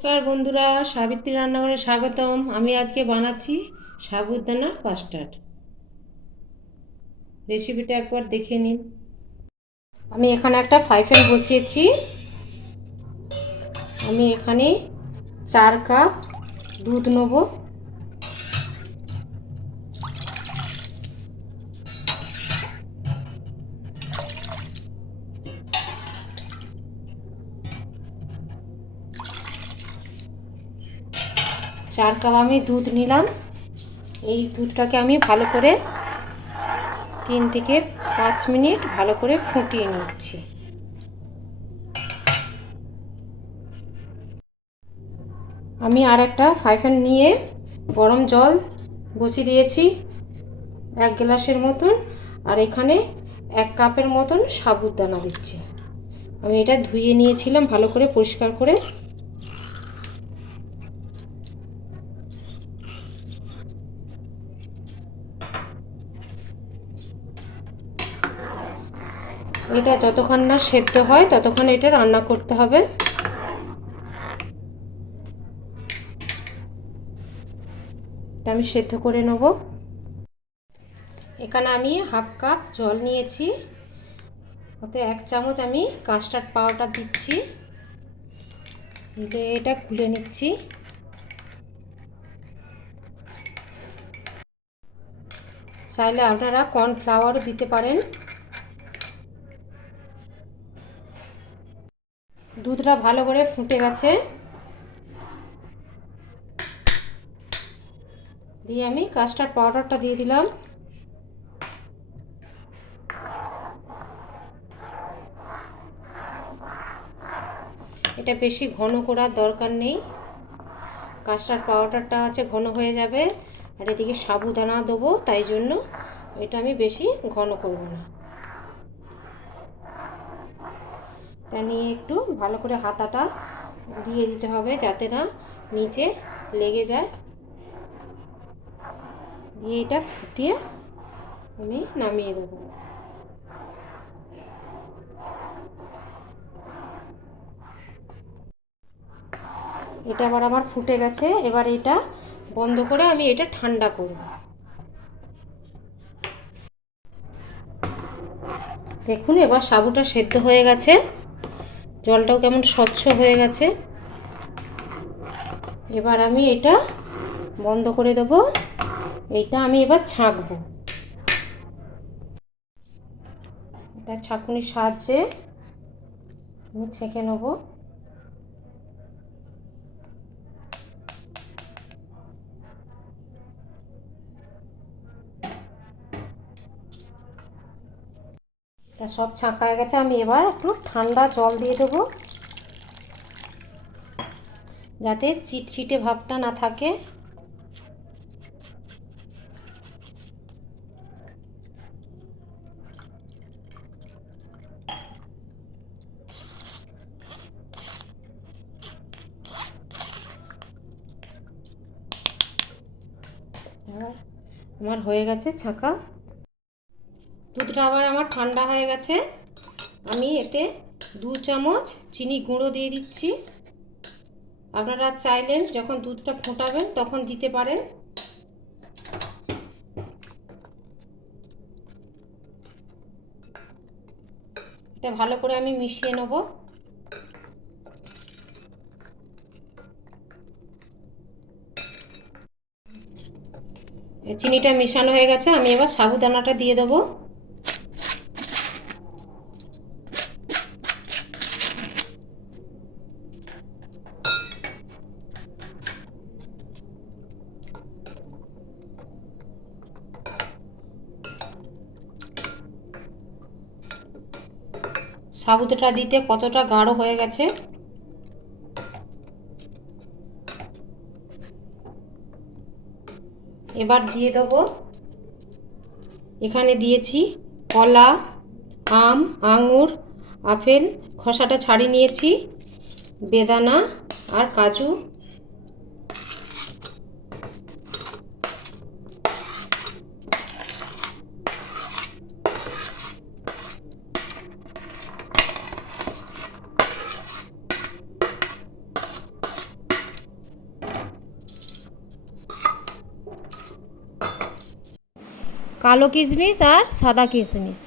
নমস্কার বন্ধুরা, সাবিত্রী রান্নাঘরে স্বাগতম। আমি আজকে বানাচ্ছি সাবুদানা কাস্টার্ড। রেসিপিটা একবার দেখে নিন। আমি এখানে একটা ফ্রাই প্যান বসিয়েছি। আমি এখানে 4 কাপ দুধ নেব। চার কাপ আমি দুধ নিলাম। এই দুধটাকে আমি ভালো করে 3 থেকে 5 মিনিট ভালো করে ফুটিয়ে নিচ্ছি। আমি আর একটা ফ্রাই প্যান নিয়ে গরম জল বসিয়ে দিয়েছি 1 গ্লাসের মতন। আর এখানে 1 কাপের মতন সাবুদানা দিচ্ছি। আমি এটা ধুয়ে নিয়েছিলাম ভালো করে পরিষ্কার করে। এটা যতক্ষণ না সেদ্ধ হয় ততক্ষণ এটা রান্না করতে হবে। এটা আমি সেদ্ধ করে নেব। এখানে আমি হাফ কাপ জল নিয়েছি, ওতে 1 চামচ আমি কাস্টার্ড পাউডার দিচ্ছি। এটা গুলে নিচ্ছি। চাইলে আপনারা কর্নফ্লাওয়ারও দিতে পারেন। দুধটা ভালো করে ফুটে গেছে, দিয়ে আমি কাস্টার্ড পাউডারটা দিয়ে দিলাম। এটা বেশি ঘন করার দরকার নেই, কাস্টার্ড পাউডারটা আছে ঘন হয়ে যাবে। আর এদিকে সাবুদানা দেবো, তাই জন্য এটা আমি বেশি ঘন করব না। এটা নিয়ে একটু ভালো করে হাতাটা দিয়ে দিতে হবে যাতে না নিচে লেগে যায়। দিয়ে এটা ফুটিয়ে আমি নামিয়ে দেবো। এটা আবার আমার ফুটে গেছে। এবার এটা বন্ধ করে আমি এটা ঠান্ডা করব। দেখুন এবার সাবুটা সেদ্ধ হয়ে গেছে, জলটাও কেমন স্বচ্ছ হয়ে গেছে। এবার আমি এটা বন্ধ করে দেব। এইটা আমি এবার ছাঁকবো। এটা ছাঁকুনির সাহায্যে আমি ছেঁকে নেব। তা সব ছাঁকা হয়ে গেছে। আমি এবার একটু ঠান্ডা জল দিয়ে দেবো যাতে চিটচিটে ভাবটা না থাকে। আমার হয়ে গেছে ছাঁকা। দুধটা আবার আমার ঠান্ডা হয়ে গেছে। আমি এতে 2 চামচ চিনি গুঁড়ো দিয়ে দিচ্ছি। আপনারা চাইলেন যখন দুধটা ফোটাবেন তখন দিতে পারেন। এটা ভালো করে আমি মিশিয়ে নেব। চিনিটা মেশানো হয়ে গেছে, আমি এবার সাবুদানাটা দিয়ে দেবো। সাবুদানাটা দিতে কতটা গাঢ় হয়ে গেছে। এবার দিয়ে দেবো, এখানে দিয়েছি কলা, আম, আঙুর, আপেল খোসাটা ছাড়িয়ে নিয়েছি, বেদানা আর কাজু। কালো কিশমিশ আর সাদা কিশমিশ।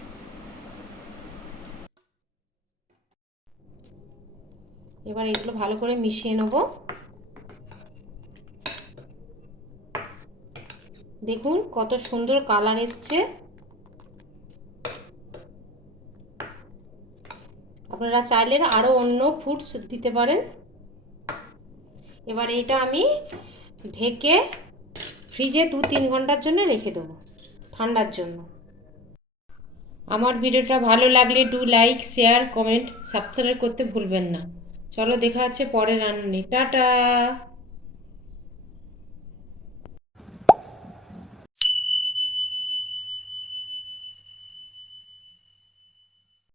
এবার এগুলো ভালো করে মিশিয়ে নেব। দেখুন কত সুন্দর কালার এসছে। আপনারা চাইলে আরও অন্য ফুডস দিতে পারেন। এবার এটা আমি ঢেকে ফ্রিজে 2-3 ঘন্টার জন্য রেখে দেবো ঠান্ডার জন্য। আমার ভিডিওটা ভালো লাগলে লাইক শেয়ার কমেন্ট সাবস্ক্রাইব করতে ভুলবেন না। চলো দেখা হচ্ছে পরের রান্নায়। টাটা।